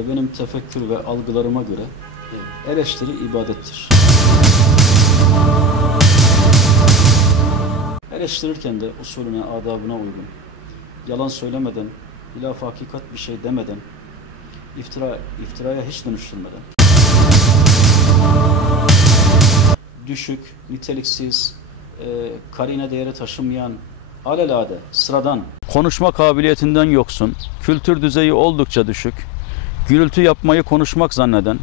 Benim tefekkür ve algılarıma göre eleştiri ibadettir. Eleştirirken de usulüne, adabına uygun, yalan söylemeden, hilaf hakikat bir şey demeden, iftira, iftiraya hiç dönüştürmeden, düşük, niteliksiz, e, karine değeri taşımayan, alelade, sıradan, konuşma kabiliyetinden yoksun, kültür düzeyi oldukça düşük, gürültü yapmayı konuşmak zanneden,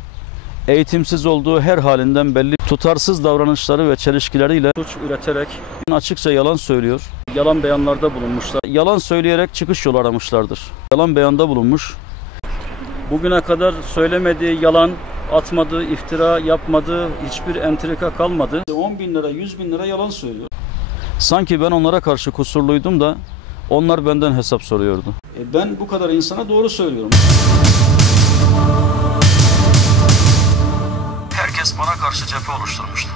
eğitimsiz olduğu her halinden belli tutarsız davranışları ve çelişkileriyle suç üreterek açıkça yalan söylüyor. Yalan beyanlarda bulunmuşlar. Yalan söyleyerek çıkış yolu aramışlardır. Yalan beyanda bulunmuş. Bugüne kadar söylemediği yalan, atmadığı iftira, yapmadığı hiçbir entrika kalmadı. 10 bin lira, 100 bin lira yalan söylüyor. Sanki ben onlara karşı kusurluydum da onlar benden hesap soruyordu. E ben bu kadar insana doğru söylüyorum. Cephe oluşturmuştu.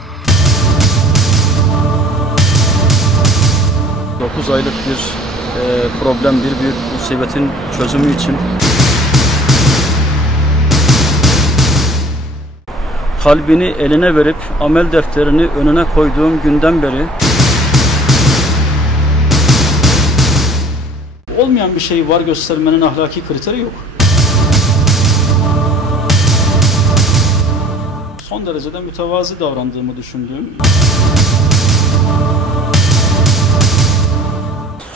9 aylık bir e, problem, bir büyük musibetin çözümü için kalbini eline verip amel defterini önüne koyduğum günden beri olmayan bir şeyi var göstermenin ahlaki kriteri yok. Son derecede mütevazi davrandığımı düşündüğüm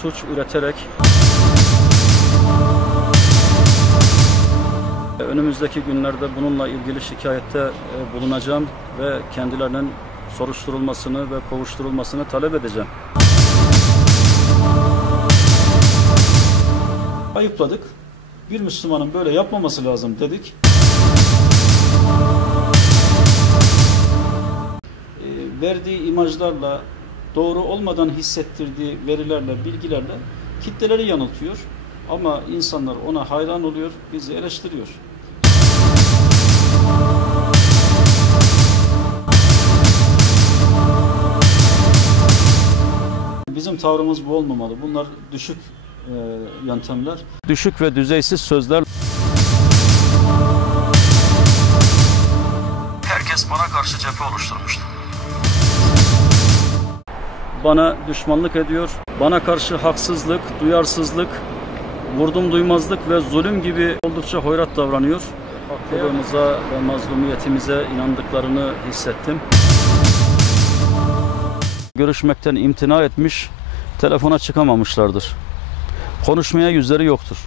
suç üreterek önümüzdeki günlerde bununla ilgili şikayette e, bulunacağım ve kendilerinin soruşturulmasını ve kovuşturulmasını talep edeceğim. Ayıpladık. Bir Müslümanın böyle yapmaması lazım dedik. Verdiği imajlarla, doğru olmadan hissettirdiği verilerle, bilgilerle kitleleri yanıltıyor. Ama insanlar ona hayran oluyor, bizi eleştiriyor. Bizim tavrımız bu olmamalı. Bunlar düşük e, yöntemler. Düşük ve düzeysiz sözler. Herkes bana karşı cephe oluşturmuştu. Bana düşmanlık ediyor. Bana karşı haksızlık, duyarsızlık, vurdum duymazlık ve zulüm gibi oldukça hoyrat davranıyor. Haklılığımıza ve mazlumiyetimize inandıklarını hissettim. Görüşmekten imtina etmiş, telefona çıkamamışlardır. Konuşmaya yüzleri yoktur.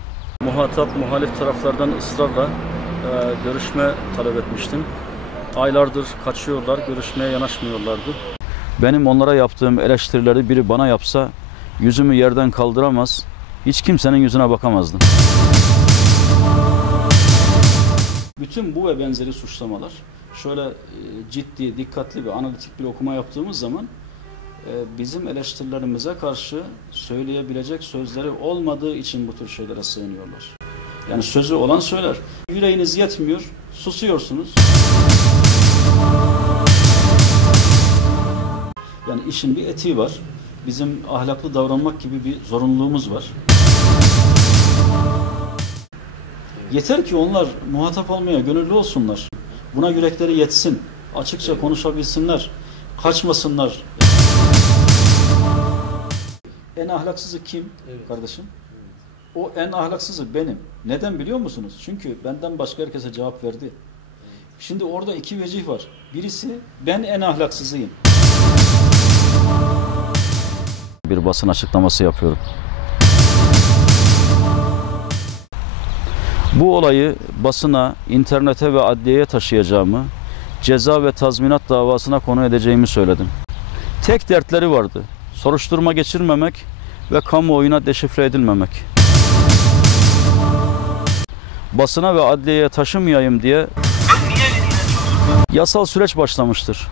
Muhatap muhalif taraflardan ısrarla e, görüşme talep etmiştim. Aylardır kaçıyorlar, görüşmeye yanaşmıyorlardı. Benim onlara yaptığım eleştirileri biri bana yapsa yüzümü yerden kaldıramaz, hiç kimsenin yüzüne bakamazdım. Bütün bu ve benzeri suçlamalar şöyle e, ciddi, dikkatli ve analitik bir okuma yaptığımız zaman e, bizim eleştirilerimize karşı söyleyebilecek sözleri olmadığı için bu tür şeylere sığınıyorlar. Yani sözü olan söyler. Yüreğiniz yetmiyor, susuyorsunuz. Yani işin bir etiği var. Bizim ahlaklı davranmak gibi bir zorunluluğumuz var. Yeter ki onlar muhatap olmaya gönüllü olsunlar. Buna yürekleri yetsin. Açıkça konuşabilsinler. Kaçmasınlar. En ahlaksızı kim Evet. kardeşim? O en ahlaksızı benim. Neden biliyor musunuz? Çünkü benden başka herkese cevap verdi. Şimdi orada iki vecih var. Birisi ben en ahlaksızıyım. Bir basın açıklaması yapıyorum. Bu olayı basına, internete ve adliyeye taşıyacağımı, ceza ve tazminat davasına konu edeceğimi söyledim. Tek dertleri vardı. Soruşturma geçirmemek ve kamuoyuna deşifre edilmemek. Basına ve adliyeye taşımayayım diye yasal süreç başlamıştır.